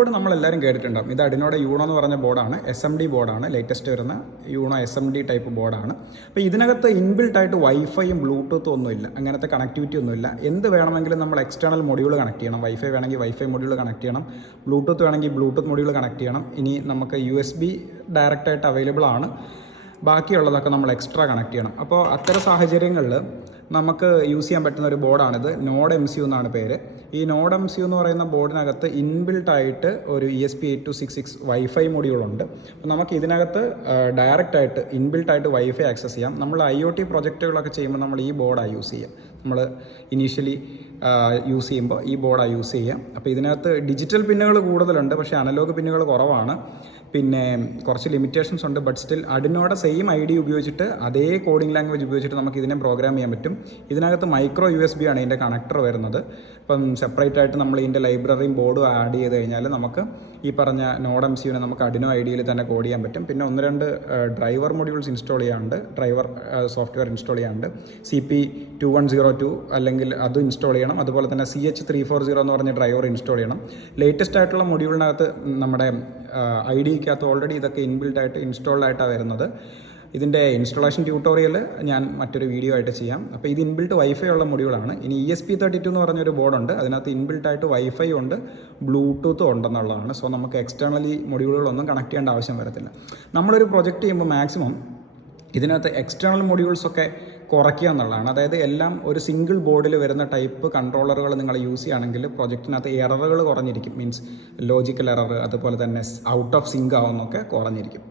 Board നമ്മളെല്ലാവരും കേട്ടിട്ടുണ്ടാകും. ഇത് അഡിനോയുടെ യൂണോ എന്ന് പറഞ്ഞ ബോർഡാണ്. SMD ബോർഡാണ്, ലേറ്റസ്റ്റ് വരുന്ന യൂണോ SMD ടൈപ്പ് ബോർഡാണ്. അപ്പോൾ ഇതിനകത്ത് ഇൻബിൽട്ടായിട്ട് വൈഫൈയും ബ്ലൂടൂത്തും ഒന്നുമില്ല, അങ്ങനത്തെ കണക്ടിവിറ്റി ഒന്നുമില്ല. എന്ത് വേണമെങ്കിലും നമ്മൾ എക്സ്റ്റേണൽ മൊഡ്യൂൾ കണക്ട് ചെയ്യണം. വൈഫൈ വേണമെങ്കിൽ വൈഫൈ മൊഡ്യൂൾ കണക്ട് ചെയ്യണം, ബ്ലൂടൂത്ത് വേണമെങ്കിൽ ബ്ലൂടൂത്ത് മൊഡ്യൂൾ കണക്ട് ചെയ്യണം. ഇനി നമുക്ക് USB ഡയറക്റ്റായിട്ട് അവൈലബിൾ ആണ്, ബാക്കിയുള്ളതൊക്കെ നമ്മൾ എക്സ്ട്രാ കണക്ട് ചെയ്യണം. അപ്പോൾ അത്തരം സാഹചര്യങ്ങളിൽ നമുക്ക് യൂസ് ചെയ്യാൻ പറ്റുന്ന ഒരു ബോർഡാണിത്. നോഡ് MCU എന്നാണ് പേര്. ഈ നോഡ് MCU എന്ന് പറയുന്ന ബോർഡിനകത്ത് ഇൻബിൽട്ടായിട്ട് ഒരു ESP8266 വൈഫൈ മൊഡ്യൂളുണ്ട്. അപ്പോൾ നമുക്ക് ഇതിനകത്ത് ഡയറക്റ്റായിട്ട് ഇൻബിൽട്ടായിട്ട് വൈഫൈ ആക്സസ് ചെയ്യാം. നമ്മൾ IoT പ്രൊജക്റ്റുകളൊക്കെ ചെയ്യുമ്പോൾ നമ്മൾ ഈ ബോർഡാണ് യൂസ് ചെയ്യുക. നമ്മൾ ഇനീഷ്യലി യൂസ് ചെയ്യുമ്പോൾ ഈ ബോർഡാണ് യൂസ് ചെയ്യുക. അപ്പോൾ ഇതിനകത്ത് ഡിജിറ്റൽ പിന്നുകൾ കൂടുതലുണ്ട്, പക്ഷേ അനലോഗ് പിന്നുകൾ കുറവാണ്. പിന്നെ കുറച്ച് ലിമിറ്റേഷൻസ് ഉണ്ട്. ബട്ട് സ്റ്റിൽ അഡിനോയുടെ സെയിം ID ഉപയോഗിച്ചിട്ട് അതേ കോഡിംഗ് ലാംഗ്വേജ് ഉപയോഗിച്ചിട്ട് നമുക്ക് ഇതിനെ പ്രോഗ്രാം ചെയ്യാൻ പറ്റും. ഇതിനകത്ത് മൈക്രോ USB ആണ് ഇതിൻ്റെ കണക്ടർ വരുന്നത്. അപ്പം സെപ്പറേറ്റ് ആയിട്ട് നമ്മൾ ഇതിൻ്റെ ലൈബ്രറിയും ബോർഡും ആഡ് ചെയ്ത് കഴിഞ്ഞാൽ നമുക്ക് ഈ പറഞ്ഞ നോഡ് MCUനെ നമുക്ക് അഡിനോ IDയിൽ തന്നെ കോഡ് ചെയ്യാൻ പറ്റും. പിന്നെ 1-2 ഡ്രൈവർ മൊഡ്യൂൾസ് ഇൻസ്റ്റാൾ ചെയ്യാനുണ്ട്, ഡ്രൈവർ സോഫ്റ്റ്വെയർ ഇൻസ്റ്റാൾ ചെയ്യാനുണ്ട്. CP2102 അല്ലെങ്കിൽ അത് ഇൻസ്റ്റാൾ ചെയ്യണം. അതുപോലെ തന്നെ CH340 എന്ന് പറഞ്ഞ ഡ്രൈവർ ഇൻസ്റ്റാൾ ചെയ്യണം. ലേറ്റസ്റ്റ് ആയിട്ടുള്ള മൊഡ്യൂളിനകത്ത് നമ്മുടെ IDക്കകത്ത് ഓൾറെഡി ഇതൊക്കെ ഇൻബിൽട്ടായിട്ട് ഇൻസ്റ്റാൾഡ് ആയിട്ടാണ് വരുന്നത്. ഇതിൻ്റെ ഇൻസ്റ്റാളേഷൻ ട്യൂട്ടോറിയൽ ഞാൻ മറ്റൊരു വീഡിയോ ആയിട്ട് ചെയ്യാം. അപ്പോൾ ഇത് ഇൻബിൽട്ട് വൈഫൈ ഉള്ള മൊഡ്യൂളാണ്. ഇനി ESP32 എന്ന് പറഞ്ഞൊരു ബോർഡുണ്ട്, അതിനകത്ത് ഇൻബിൽട്ടായിട്ട് വൈഫൈ ഉണ്ട്, ബ്ലൂടൂത്തും ഉണ്ടെന്നുള്ളതാണ്. സോ നമുക്ക് എക്സ്റ്റേണലി മൊഡ്യൂളുകളൊന്നും കണക്ട് ചെയ്യേണ്ട ആവശ്യം വരത്തില്ല. നമ്മളൊരു പ്രൊജക്റ്റ് ചെയ്യുമ്പോൾ മാക്സിമം ഇതിനകത്ത് എക്സ്റ്റേണൽ മൊഡ്യൂൾസൊക്കെ കുറയ്ക്കുക എന്നുള്ളതാണ്. അതായത് എല്ലാം ഒരു സിംഗിൾ ബോർഡിൽ വരുന്ന ടൈപ്പ് കൺട്രോളറുകൾ നിങ്ങൾ യൂസ് ചെയ്യുകയാണെങ്കിൽ പ്രൊജക്റ്റിനകത്ത് എററുകൾ കുറഞ്ഞിരിക്കും. മീൻസ് ലോജിക്കൽ എറർ, അതുപോലെ തന്നെ ഔട്ട് ഓഫ് സിങ്ക് ആവുന്നൊക്കെ കുറഞ്ഞിരിക്കും.